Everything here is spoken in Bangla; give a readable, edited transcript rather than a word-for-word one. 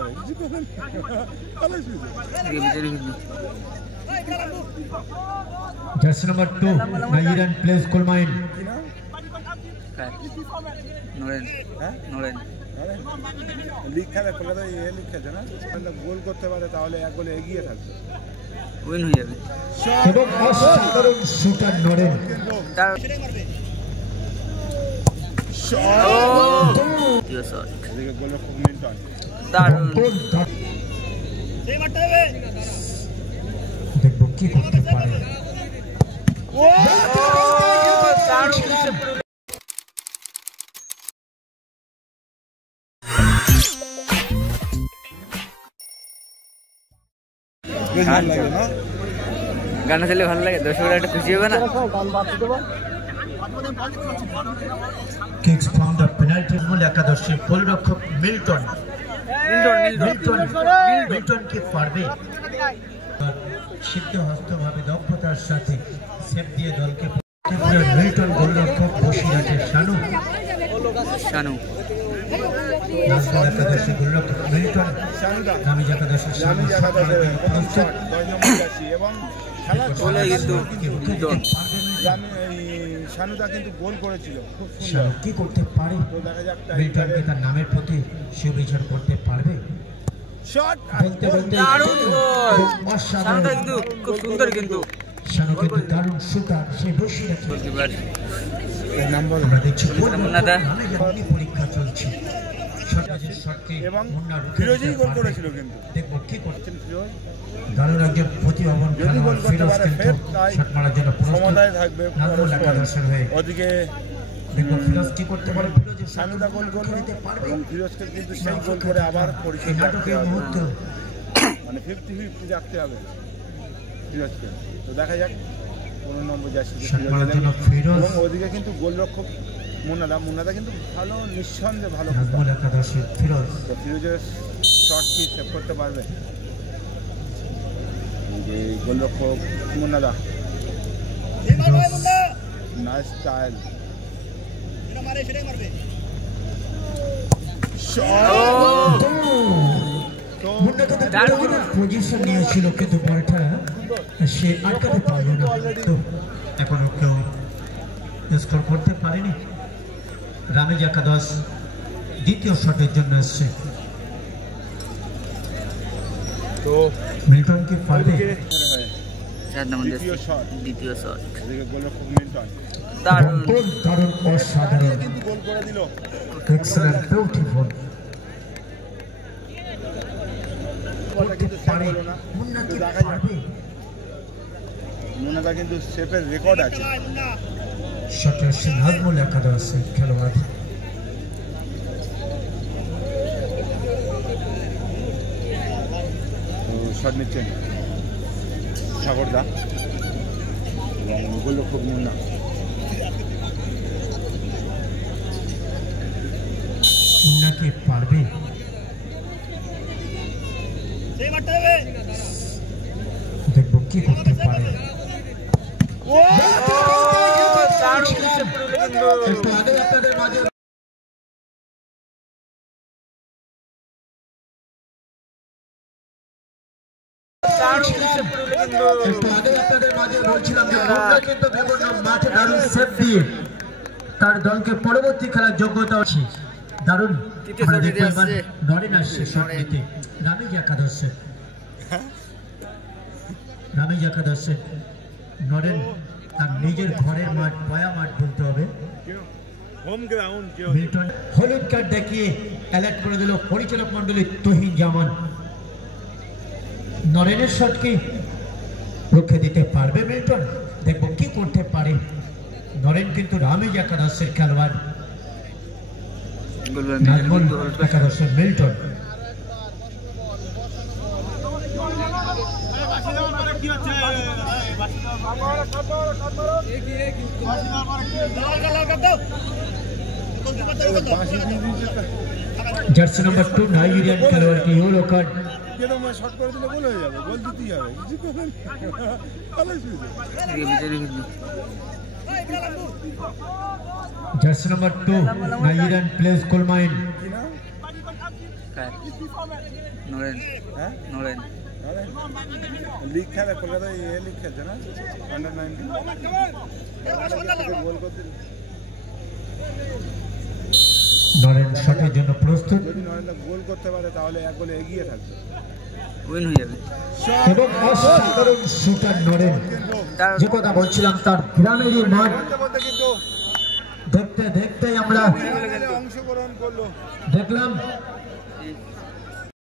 হবে কিছু করবেন ভালো শুরু জার্সি নাম্বার 2 নাইজেরিয়ান প্লেস কোলমাইন নরেন লিগ খেলে কলকাতা লিগ খেলছে না গোল করতে পারে তাহলে এক গোলে এগিয়ে থাকবে উইন হয়ে যাবে এবং অসাধারণ শুটার নরেন দেখবো কি করতে পারে গানা চলে ভালো লাগে দর্শকরা একটা খুশি হবে না কিক্স ফ্রম দ্য পেনাল্টি মূল একাদশে গোলরক্ষক মিল্টন কি পারবে সিদ্ধ হস্তভাবে দক্ষতার সাথে সেভ দিয়ে দলকে মিল্টন গোলরক্ষক বসিয়ে আছে শানু একাদশে গোলরক্ষক মিল্টন নামি একাদশের শানু এবং শানুদা কিন্তু গোল করেছিল কি করতে পারে মিল্টন কি তার নামের প্রতি সুবিচার করতে পারবে শট বলতে বলতে অসাধারণ কিন্তু খুব সুন্দর কিন্তু শানু কিন্তু দারুণ শুটার সে বসে আছে আমরা দেখছি পরীক্ষা চলছে এবং ফিরোজই গোল করেছিল কিন্তু দেখবো কি করছেন ফিরোজ দারুণ একজন প্রতিভাবান খেলোয়াড় ফিরোজ কিন্তু শট মারার জন্য সমতায় থাকবে একাদশের হয়ে ওদিকে দেখবো ফিরোজ কি করতে পারে ফিরোজের শানুদা গোল করতে পারবে এবং ফিরোজকে কিন্তু সেই গোল করে আবার পরিচয় নাটকের মুহূর্ত মানে 50-50 রাখতে হবে ফিরোজকে তো দেখা যাক 15 নম্বর জার্সি ফিরোজ এবং ওদিকে কিন্তু গোলরক্ষক মুন্নাদা কিন্তু ভালো নিঃসন্দেহে ভালো ফিরোজ তো ফিরোজের শট কি সেভ করতে পারবে গোলরক্ষক মুন্নাদা নাইস স্টাইল পজিশন নিয়েছিল কিন্তু বলটা সে আটকাতে পারলো না তো এখনো কেউ স্কোর করতে পারেনি রামেজ একাদশ দ্বিতীয় শটের জন্য এসছে তো মিল্টন কি পারবে দ্বিতীয় শট গোলরক্ষক মিল্টন দারুণ অসাধারণ কিন্তু গোল করে দিল এক্সেলেন্ট বিউটিফুল মুন্নাদা কিন্তু সেফের রেকর্ড আছে শটের নাজমুল একাদশের খেলোয়াড় শট নিচ্ছেন সাগরদা এবং গোলরক্ষক মুন্না মুন্নাকে পারবে দেখবো কি করতে পারে একটু আগে আপনাদের মাঝে বলছিলাম যে কিন্তু বিভিন্ন মাঠে দারুণ সেভ দিয়ে তার দলকে পরবর্তী খেলার যোগ্যতা আছে দারুণ নরেন আসছে শট নিতে রামেজ একাদশের নরেন তার নিজের ঘরের মাঠ পয়া মাঠ বলতে হবে মিল্টন হলুদ কার্ড দেখিয়ে অ্যালার্ট করে দিল পরিচালক মন্ডলী তহিন জামান নরেনের শটকে রুখে দিতে পারবে মিল্টন দেখবো কি করতে পারে নরেন কিন্তু রামেজ একাদশের খেলোয়াড় একাদশের মিল্টন জার্সি নাম্বার 2 নাইজেরিয়ান খেলোয়াড়কে ইয়েলো কার্ড শট করে দিলে গোল হয়ে যাবে গোল দিতেই হবে কিছু করবেন ভালো শুরু জার্সি নাম্বার 2 নাইজেরিয়ান প্লেস কোলমাইন নরেন হ্যাঁ নরেন লিগ খেলে কলকাতায় লিগ খেলছে না আন্ডার 19 গোল করতে নরেন শটের জন্য প্রস্তুত যদি নরেন্দ্র গোল করতে পারে তাহলে এক গোলে এগিয়ে থাকবে উইন হয়ে যাবে এবং অসাধারণ শুটার নরেন তার যে কথা বলছিলাম তার গ্রামেরই মাঠ বলতে বলতে কিন্তু দেখতে দেখতে আমরা অংশগ্রহণ করলো দেখলাম